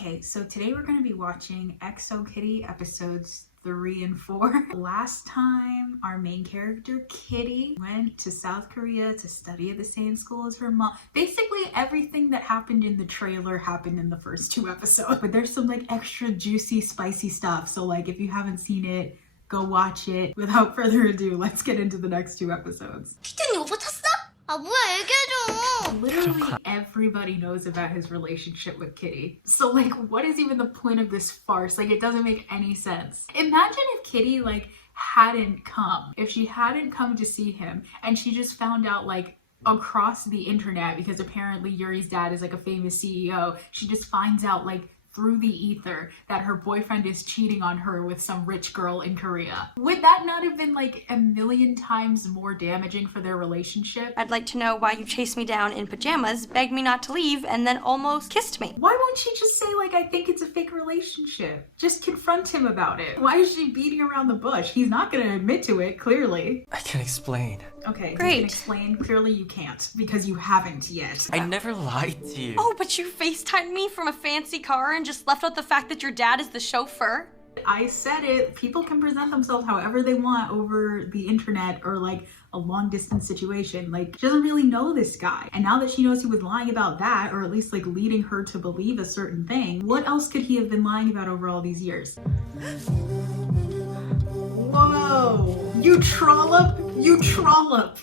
Okay, so today we're going to be watching XO Kitty episodes 3 and 4. Last time, our main character, Kitty, went to South Korea to study at the same school as her mom. Basically, everything that happened in the trailer happened in the first 2 episodes. But there's some like extra juicy, spicy stuff. So like if you haven't seen it, go watch it. Without further ado, let's get into the next 2 episodes. 아 뭐야 얘기해줘. Literally everybody knows about his relationship with Kitty. So like what is even the point of this farce? Like it doesn't make any sense. Imagine if Kitty like hadn't come. If she hadn't come to see him and she just found out like across the internet, because apparently Yuri's dad is like a famous CEO. She just finds out like through the ether that her boyfriend is cheating on her with some rich girl in Korea. Would that not have been like a million times more damaging for their relationship? I'd like to know why you chased me down in pajamas, begged me not to leave, and then almost kissed me. Why won't she just say like, I think it's a fake relationship? Just confront him about it. Why is she beating around the bush? He's not gonna admit to it, clearly. I can explain. Okay, Great. You can explain. Clearly you can't, because you haven't yet. I never lied to you. Oh, but you FaceTimed me from a fancy car and just left out the fact that your dad is the chauffeur? I said it. People can present themselves however they want over the internet or like a long distance situation. Like, she doesn't really know this guy. And now that she knows he was lying about that, or at least like leading her to believe a certain thing, what else could he have been lying about over all these years? Whoa! You trollop! You trollop!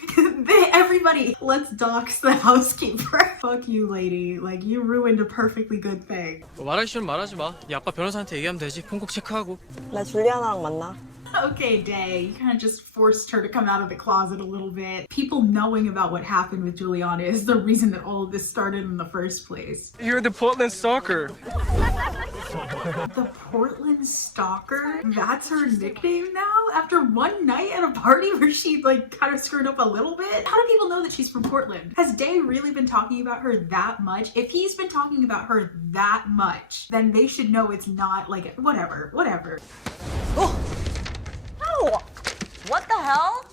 Everybody, let's dox the housekeeper. Fuck you, lady. Like, you ruined a perfectly good thing. 말하기 싫으면 말하지 마. 네 아빠 변호사한테 얘기하면 되지. 폰 꼭 체크하고. 나 줄리아나랑 만나. Okay, Day, you kind of just forced her to come out of the closet a little bit. People knowing about what happened with Juliana is the reason that all of this started in the first place. You're the Portland stalker. The Portland Stalker? That's her nickname now? After one night at a party where she like kind of screwed up a little bit? How do people know that she's from Portland? Has Day really been talking about her that much? If he's been talking about her that much, then they should know it's not like, whatever. Oh! What the hell?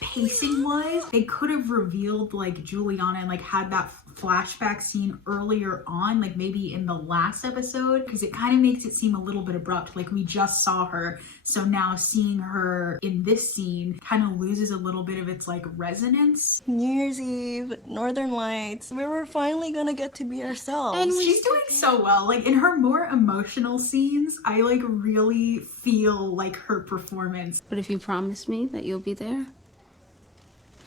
Pacing wise, they could have revealed like Juliana and like had that flashback scene earlier on, like maybe in the last episode, because it kind of makes it seem a little bit abrupt, like we just saw her, so now seeing her in this scene kind of loses a little bit of its like resonance. New Year's Eve, Northern Lights. We were finally gonna get to be ourselves. And she's doing so well. Like in her more emotional scenes, I like really feel like her performance. But if you promise me that you'll be there,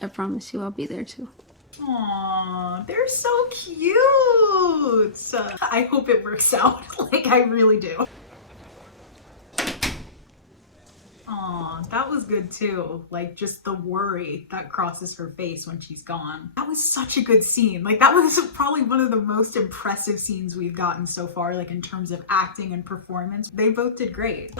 I promise you I'll be there too. Aww, they're so cute. I hope it works out. Like, I really do. Aw, that was good too. Like, just the worry that crosses her face when she's gone. That was such a good scene. Like, that was probably one of the most impressive scenes we've gotten so far, like in terms of acting and performance. They both did great.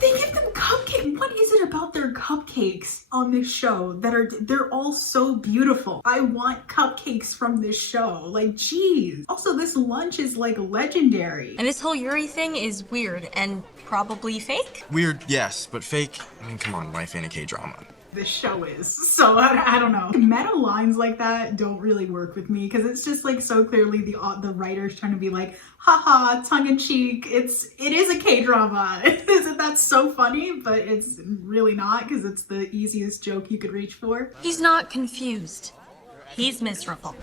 They give them cupcakes. What is it about their cupcakes on this show that they're all so beautiful? I want cupcakes from this show. Like, geez. Also, this lunch is like legendary. And this whole Yuri thing is weird and probably fake? Weird, yes, but fake, I mean, come on, life ain't a K-drama. This show is. So I don't know. Meta lines like that don't really work with me because it's just like so clearly the writer's trying to be like, haha, tongue-in-cheek, it is a K-drama. Isn't that so funny? But it's really not, because it's the easiest joke you could reach for. He's not confused. He's miserable.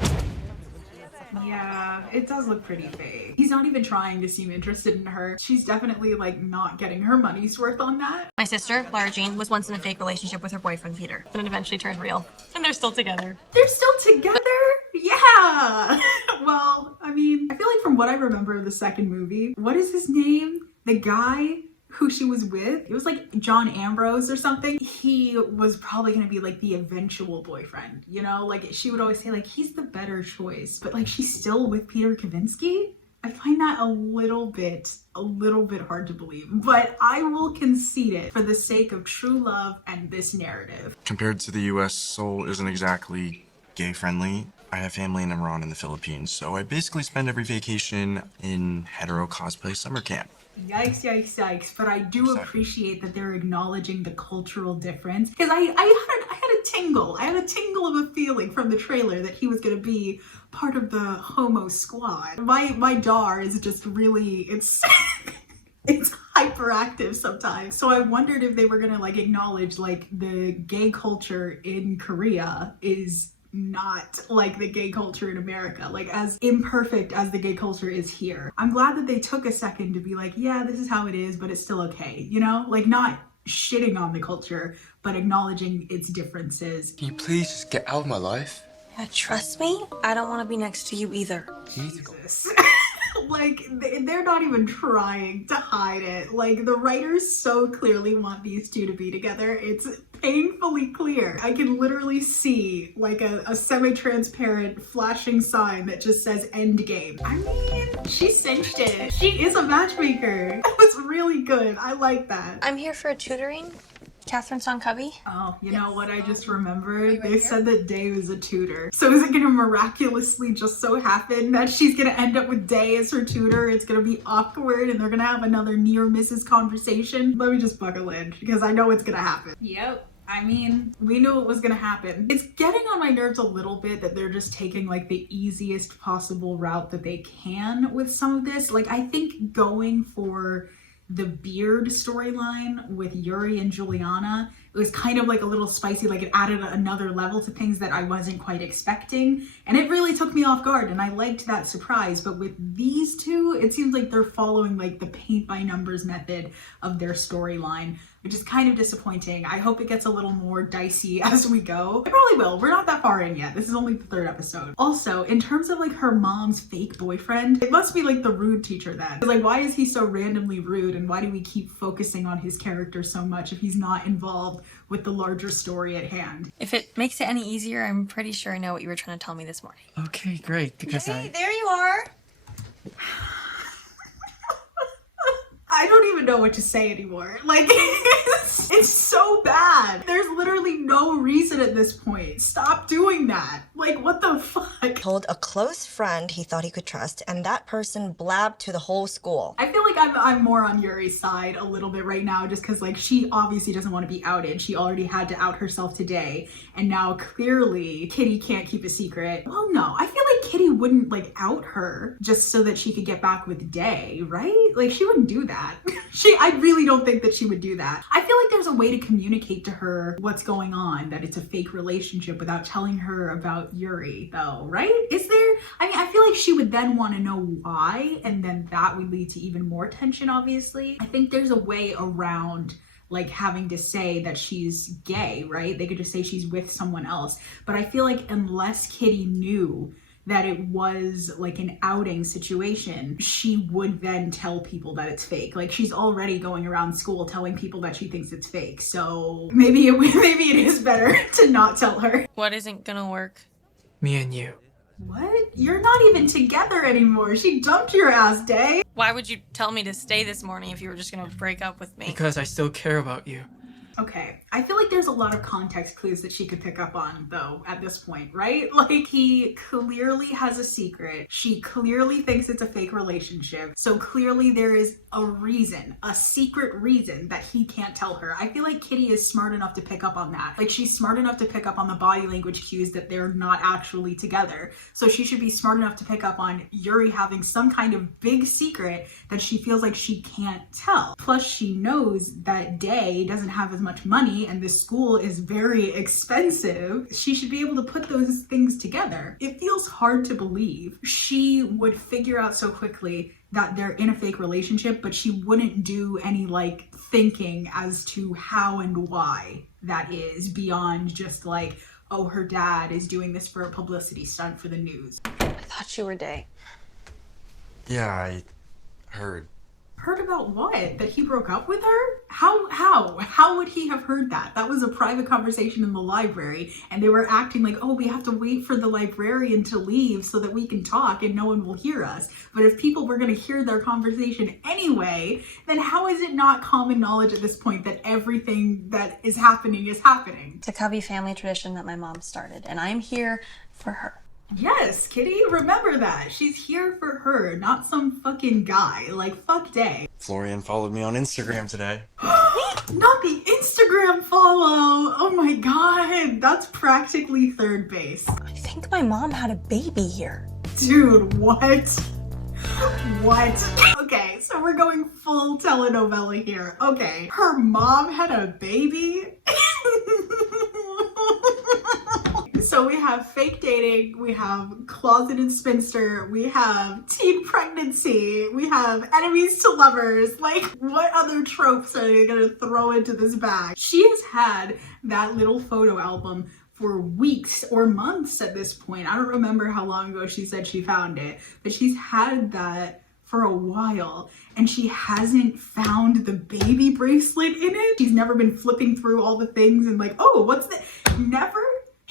Yeah, it does look pretty fake. He's not even trying to seem interested in her. She's definitely like not getting her money's worth on that. My sister, Lara Jean, was once in a fake relationship with her boyfriend, Peter. But it eventually turned real. And they're still together. They're still together? Yeah! Well, I mean, I feel like from what I remember of the second movie, what is his name? The guy who she was with, it was like John Ambrose or something. He was probably gonna be like the eventual boyfriend, you know? Like she would always say like, he's the better choice, but like she's still with Peter Kavinsky? I find that a little bit hard to believe, but I will concede it for the sake of true love and this narrative. Compared to the US, Seoul isn't exactly gay-friendly. I have family in Iran and the Philippines, so I basically spend every vacation in hetero cosplay summer camp. Yikes, yikes, yikes. But I do appreciate that they're acknowledging the cultural difference. Because I had a tingle. I had a tingle of a feeling from the trailer that he was gonna be part of the homo squad. My dar is just really, it's it's hyperactive sometimes. So I wondered if they were gonna like acknowledge like the gay culture in Korea is not like the gay culture in America, like as imperfect as the gay culture is here. I'm glad that they took a second to be like, yeah, this is how it is, but it's still okay, you know? Like not shitting on the culture, but acknowledging its differences. Can you please just get out of my life? Yeah, trust me, I don't want to be next to you either. Jesus. Like, they're not even trying to hide it. Like, the writers so clearly want these two to be together. It's painfully clear. I can literally see, like, a semi-transparent flashing sign that just says endgame. I mean, she cinched it. She is a matchmaker. That was really good. I like that. I'm here for a tutoring. Catherine Cubby. Oh, you know what I just remembered? They said that Day was a tutor. So is it gonna miraculously just so happen that she's gonna end up with Day as her tutor? It's gonna be awkward and they're gonna have another near misses conversation? Let me just buckle in because I know it's gonna happen. Yep. I mean, we knew it was gonna happen. It's getting on my nerves a little bit that they're just taking like the easiest possible route that they can with some of this. Like, I think going for the beard storyline with Yuri and Juliana, it was kind of like a little spicy, like it added another level to things that I wasn't quite expecting. And it really took me off guard and I liked that surprise. But with these two, it seems like they're following like the paint by numbers method of their storyline, which is kind of disappointing. I hope it gets a little more dicey as we go. It probably will. We're not that far in yet. This is only the 3rd episode. Also, in terms of like her mom's fake boyfriend, it must be like the rude teacher then. Like, why is he so randomly rude and why do we keep focusing on his character so much if he's not involved with the larger story at hand? If it makes it any easier, I'm pretty sure I know what you were trying to tell me this morning. Okay, great. Because Hey, there you are. I don't even know what to say anymore. Like, it's so bad. There's literally no reason at this point. Stop doing that. Like, what the fuck? Told a close friend he thought he could trust, and that person blabbed to the whole school. I feel like I'm more on Yuri's side a little bit right now, just because like she obviously doesn't want to be outed. She already had to out herself today, and now clearly Kitty can't keep a secret. Well, no, I feel like Kitty wouldn't like out her just so that she could get back with Day, right? Like she wouldn't do that. I really don't think that she would do that. I feel like there's a way to communicate to her what's going on, that it's a fake relationship without telling her about Yuri though, right? Is there? I mean, I feel like she would then want to know why, and then that would lead to even more tension, obviously. I think there's a way around like having to say that she's gay, right? They could just say she's with someone else. But I feel like unless Kitty knew that it was like an outing situation, she would then tell people that it's fake. Like she's already going around school telling people that she thinks it's fake. So maybe it is better to not tell her. What isn't gonna work? me and you. What? You're not even together anymore. She dumped your ass, Day. Why would you tell me to stay this morning if you were just gonna break up with me? Because I still care about you. Okay, I feel like there's a lot of context clues that she could pick up on though at this point, right? Like he clearly has a secret. She clearly thinks it's a fake relationship. So clearly there is a reason, a secret reason that he can't tell her. I feel like Kitty is smart enough to pick up on that. Like she's smart enough to pick up on the body language cues that they're not actually together. So she should be smart enough to pick up on Yuri having some kind of big secret that she feels like she can't tell. Plus she knows that Day doesn't have as much money and this school is very expensive. She should be able to put those things together. It feels hard to believe she would figure out so quickly that they're in a fake relationship, but she wouldn't do any like thinking as to how and why that is beyond just like, oh, her dad is doing this for a publicity stunt for the news. I thought you were Day. Yeah, I heard. Heard about what? That he broke up with her? How would he have heard that? That was a private conversation in the library and they were acting like, oh, we have to wait for the librarian to leave so that we can talk and no one will hear us. But if people were going to hear their conversation anyway, then how is it not common knowledge at this point that everything that is happening is happening? It's a Cubby family tradition that my mom started, and I'm here for her. Yes, Kitty, remember that. She's here for her, not some fucking guy. Like, fuck day. Florian followed me on Instagram today. Not the Instagram follow! Oh my god, that's practically third base. I think my mom had a baby here. Dude, what? What? Okay, so we're going full telenovela here. Okay, her mom had a baby? So we have fake dating, we have closeted spinster, we have teen pregnancy, we have enemies to lovers. Like, what other tropes are they gonna throw into this bag? She has had that little photo album for weeks or months at this point. I don't remember how long ago she said she found it, but she's had that for a while and she hasn't found the baby bracelet in it. She's never been flipping through all the things and like, oh, what's that? Never?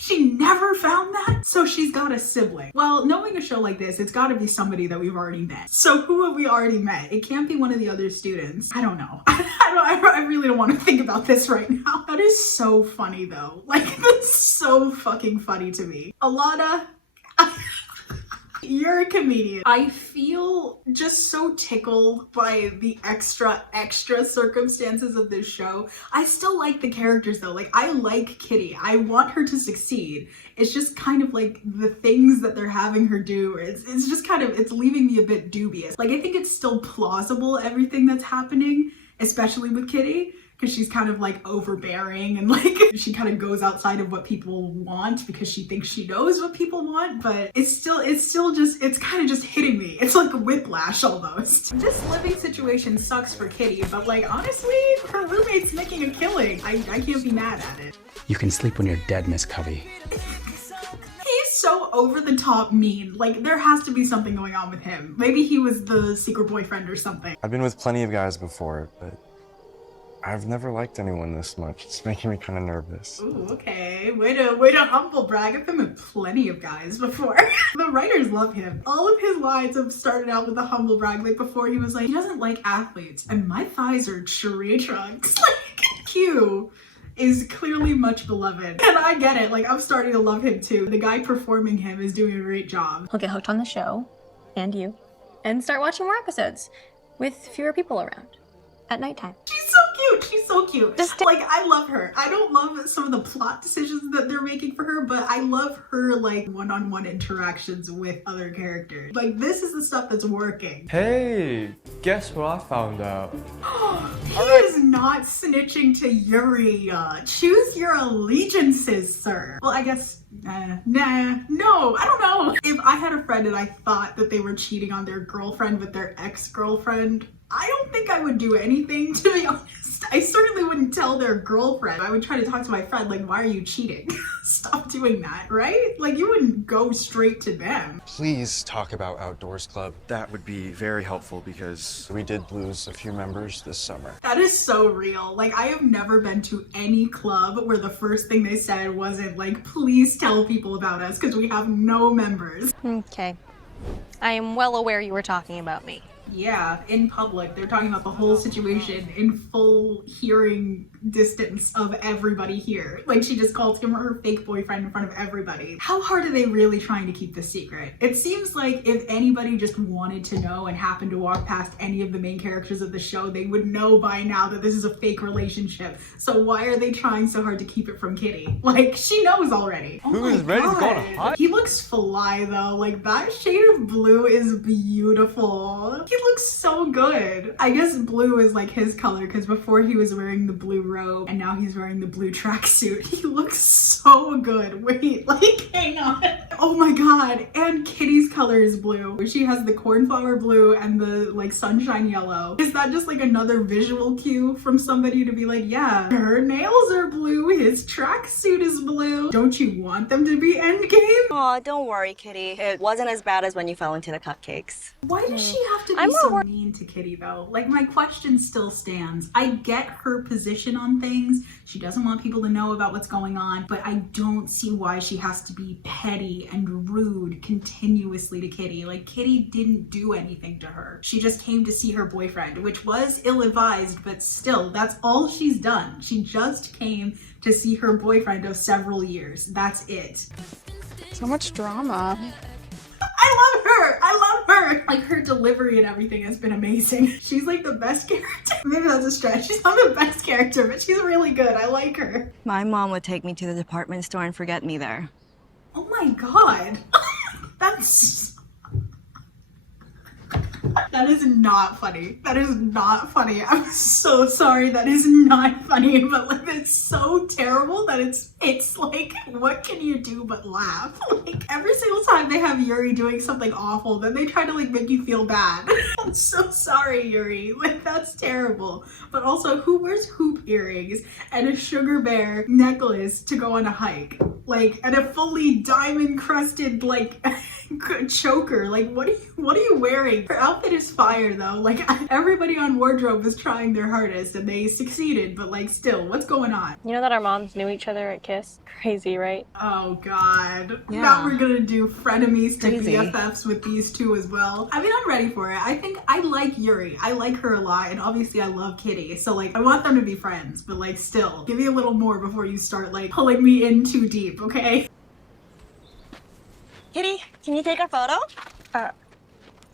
She never found that? So she's got a sibling. Well, knowing a show like this, it's gotta be somebody that we've already met. So who have we already met? It can't be one of the other students. I don't know. I really don't want to think about this right now. That is so funny though. Like, that's so fucking funny to me. Alana, you're a comedian. I feel just so tickled by the extra circumstances of this show. I still like the characters though. Like, I like Kitty. I want her to succeed. It's just kind of like the things that they're having her do. It's just kind of, it's leaving me a bit dubious. Like, I think it's still plausible, everything that's happening, especially with Kitty, because she's kind of like overbearing and like she kind of goes outside of what people want because she thinks she knows what people want, but it's still just, it's kind of just hitting me. It's like a whiplash almost. This living situation sucks for Kitty, but like honestly, her roommate's making a killing. I can't be mad at it. You can sleep when you're dead, Miss Covey. He's so over the top mean. Like, there has to be something going on with him. Maybe he was the secret boyfriend or something. I've been with plenty of guys before, but I've never liked anyone this much. It's making me kind of nervous. Ooh, okay. Way to humble brag. I've been with plenty of guys before. The writers love him. All of his lines have started out with a humble brag. Like, before he was like, he doesn't like athletes, and my thighs are tree trunks. Like, Q is clearly much beloved. And I get it. Like, I'm starting to love him too. The guy performing him is doing a great job. He'll get hooked on the show, and you, and start watching more episodes with fewer people around at nighttime. She's so cute. She's so cute. Like, I love her. I don't love some of the plot decisions that they're making for her, but I love her like one-on-one interactions with other characters. Like, this is the stuff that's working. Hey, guess what I found out? He is not snitching to Yuri. Choose your allegiances, sir. Well, I guess, no, I don't know. If I had a friend and I thought that they were cheating on their girlfriend with their ex-girlfriend, I don't think I would do anything, to be honest. I certainly wouldn't tell their girlfriend. I would try to talk to my friend, like, why are you cheating? Stop doing that, right? Like, you wouldn't go straight to them. Please talk about Outdoors Club. That would be very helpful because we did lose a few members this summer. That is so real. Like, I have never been to any club where the first thing they said wasn't like, please tell people about us because we have no members. Okay. I am well aware you were talking about me. Yeah, in public. They're talking about the whole situation in full hearing distance of everybody here. Like, she just called him her fake boyfriend in front of everybody. How hard are they really trying to keep this secret? It seems like if anybody just wanted to know and happened to walk past any of the main characters of the show, they would know by now that this is a fake relationship. So why are they trying so hard to keep it from Kitty? Like, she knows already. Oh, Who is ready to go on a hike? He looks fly though. Like, that shade of blue is beautiful. He looks so good. I guess blue is like his color because before he was wearing the blue robe and now he's wearing the blue tracksuit. He looks so good. Wait, like, hang on. Oh my god. And Kitty's color is blue. She has the cornflower blue and the like sunshine yellow. Is that just like another visual cue from somebody to be like, yeah, her nails are blue, his tracksuit is blue. Don't you want them to be endgame? Aw, don't worry, Kitty. It wasn't as bad as when you fell into the cupcakes. Why does she have to be so mean to Kitty though? Like, my question still stands. I get her position on things. She doesn't want people to know about what's going on, but I don't see why she has to be petty and rude continuously to Kitty. Like, Kitty didn't do anything to her. She just came to see her boyfriend, which was ill-advised, but still, that's all she's done. She just came to see her boyfriend of several years. That's it. So much drama. I love her! I love her! Like, her delivery and everything has been amazing. She's like the best character. Maybe that's a stretch. She's not the best character, but she's really good. I like her. My mom would take me to the department store and forget me there. Oh my god. That's... That is not funny. That is not funny. I'm so sorry. That is not funny, but like it's so terrible that it's like, what can you do but laugh? Like every single time they have Yuri doing something awful, then they try to like make you feel bad. I'm so sorry, Yuri. Like that's terrible. But also, who wears hoop earrings and a sugar bear necklace to go on a hike? Like, and a fully diamond crusted like choker. Like what are you wearing? Her outfit is fire though. Like everybody on wardrobe was trying their hardest and they succeeded, but like still, what's going on? You know that our moms knew each other at Kiss? Crazy, right? Oh god. Yeah. Now we're gonna do frenemies to Crazy. BFFs with these two as well. I mean, I'm ready for it. I think I like Yuri. I like her a lot, and obviously I love Kitty. So like I want them to be friends, but like still, give me a little more before you start like pulling me in too deep, okay? Kitty, can you take a photo?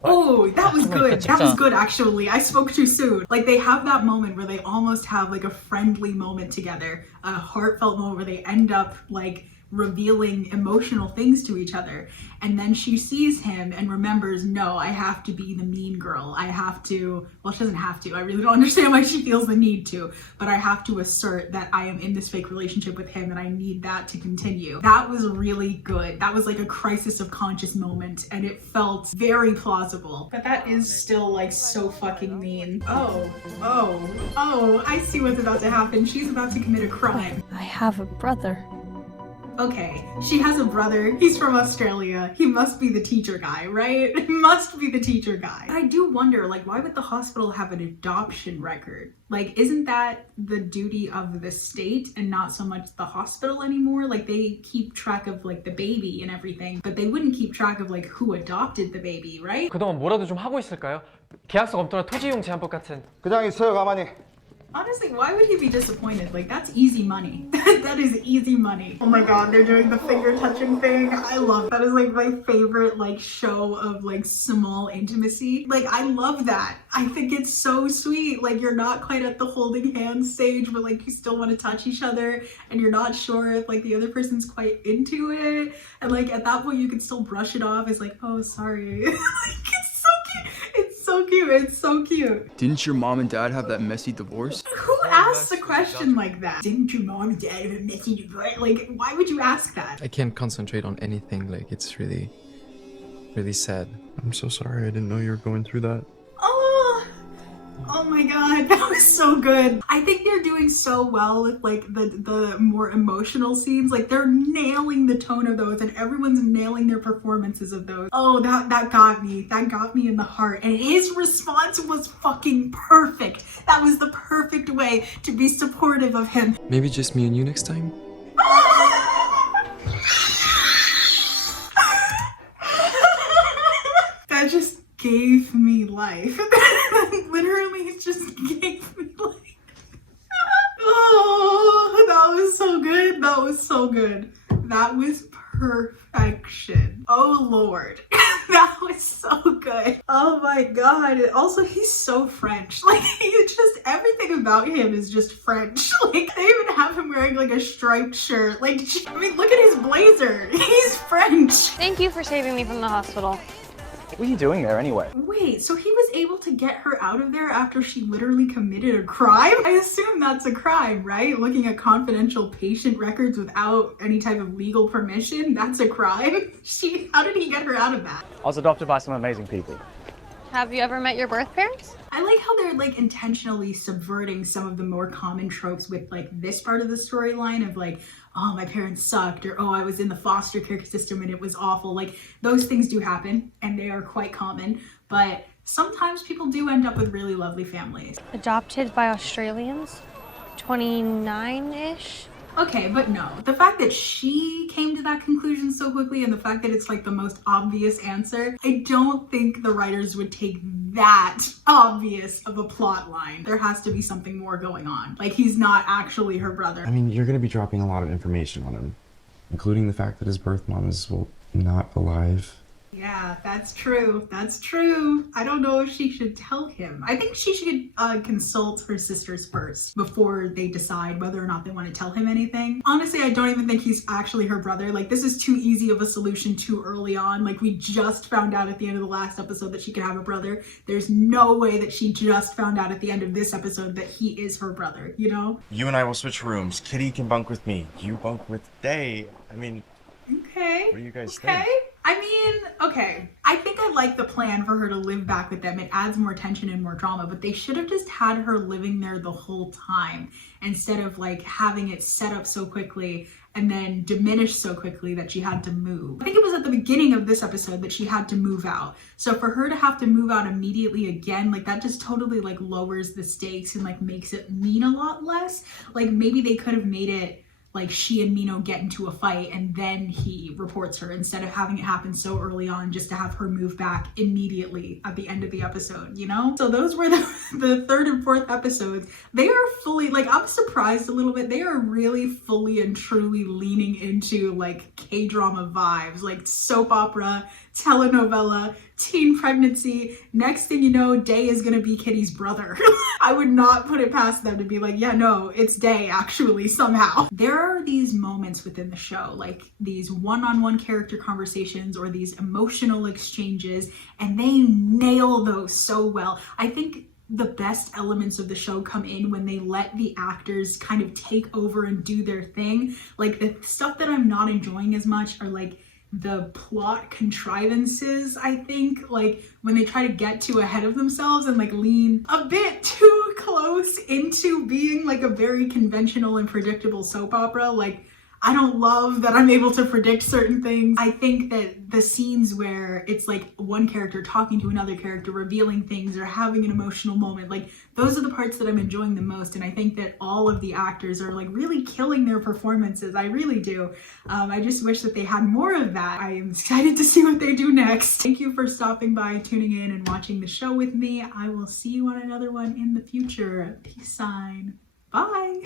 Oh, that was good. That was good, actually. I spoke too soon. Like, they have that moment where they almost have, like, a friendly moment together. A heartfelt moment where they end up, like, revealing emotional things to each other. And then she sees him and remembers, no, I have to be the mean girl. I have to, well, she doesn't have to. I really don't understand why she feels the need to, but I have to assert that I am in this fake relationship with him and I need that to continue. That was really good. That was like a crisis of conscious moment and it felt very plausible. But that is still like so fucking mean. Oh, I see what's about to happen. She's about to commit a crime. I have a brother. Okay, she has a brother. He's from Australia. He must be the teacher guy, right? He must be the teacher guy. I do wonder, like, why would the hospital have an adoption record? Like, isn't that the duty of the state and not so much the hospital anymore? Like, they keep track of, like, the baby and everything, but they wouldn't keep track of, like, who adopted the baby, right? 그동안 뭐라도 좀 하고 있을까요? 계약서 검토나 토지 이용 제한법 같은. 그냥 있어요, 가만히. Honestly, why would he be disappointed? Like, that's easy money. That is easy money. Oh my god, they're doing the finger touching thing. I love that. Is like my favorite like show of like small intimacy. Like, I love that. I think it's so sweet. Like, you're not quite at the holding hands stage, but like you still want to touch each other and you're not sure if like the other person's quite into it. And like at that point you can still brush it off as like, oh, sorry. Like, it's so cute. It's so cute. It's so cute. Didn't your mom and dad have that messy divorce? Who asks a question like that? Didn't your mom and dad have a messy divorce? Like, why would you ask that? I can't concentrate on anything. Like, it's really, really sad. I'm so sorry. I didn't know you were going through that. Oh my god, that was so good. I think they're doing so well with like the more emotional scenes. Like, they're nailing the tone of those and everyone's nailing their performances of those. Oh, that got me. That got me in the heart. And his response was fucking perfect. That was the perfect way to be supportive of him. Maybe just me and you next time? That just gave me life. Literally, it just gave me life. Oh, that was so good. That was so good. That was perfection. Oh Lord. That was so good. Oh my god. And also, he's so French. Like, he's just, everything about him is just French. Like, they even have him wearing like a striped shirt. Like, I mean, look at his blazer. He's French. Thank you for saving me from the hospital. What are you doing there anyway? Wait, so he was able to get her out of there after she literally committed a crime? I assume that's a crime, right? Looking at confidential patient records without any type of legal permission, that's a crime? How did he get her out of that? I was adopted by some amazing people. Have you ever met your birth parents? I like how they're like intentionally subverting some of the more common tropes with like this part of the storyline of like, oh, my parents sucked, or oh, I was in the foster care system and it was awful. Like, those things do happen and they are quite common, but sometimes people do end up with really lovely families. Adopted by Australians? 29-ish? Okay, but no. The fact that she came to that conclusion so quickly and the fact that it's like the most obvious answer, I don't think the writers would take that obvious of a plot line. There has to be something more going on. Like, he's not actually her brother. I mean, you're gonna be dropping a lot of information on him. including the fact that his birth mom is, well, not alive. Yeah, that's true. That's true. I don't know if she should tell him. I think she should consult her sisters first before they decide whether or not they want to tell him anything. Honestly, I don't even think he's actually her brother. Like, this is too easy of a solution too early on. Like, we just found out at the end of the last episode that she could have a brother. There's no way that she just found out at the end of this episode that he is her brother, you know? You and I will switch rooms. Kitty can bunk with me. You bunk with Day. I mean, okay. What do you guys think? I mean, okay. I think I like the plan for her to live back with them. It adds more tension and more drama, but they should have just had her living there the whole time instead of like having it set up so quickly and then diminish so quickly that she had to move. I think it was at the beginning of this episode that she had to move out. So for her to have to move out immediately again, like that just totally like lowers the stakes and like makes it mean a lot less. Like maybe they could have made it like she and Mino get into a fight and then he reports her instead of having it happen so early on just to have her move back immediately at the end of the episode, you know? So those were the third and fourth episodes. They are fully, like, I'm surprised a little bit. They are really fully and truly leaning into like K-drama vibes, like soap opera, telenovela, teen pregnancy. Next thing you know, Day is gonna be Kitty's brother. I would not put it past them to be like, yeah, no, it's Day actually somehow. There are these moments within the show, like these one-on-one character conversations or these emotional exchanges, and they nail those so well. I think the best elements of the show come in when they let the actors kind of take over and do their thing. Like the stuff that I'm not enjoying as much are like the plot contrivances, I think, like when they try to get too ahead of themselves and like lean a bit too close into being like a very conventional and predictable soap opera. Like, I don't love that I'm able to predict certain things. I think that the scenes where it's like one character talking to another character, revealing things or having an emotional moment, like those are the parts that I'm enjoying the most. And I think that all of the actors are like really killing their performances. I really do. I just wish that they had more of that. I am excited to see what they do next. Thank you for stopping by, tuning in and watching the show with me. I will see you on another one in the future. Peace sign. Bye.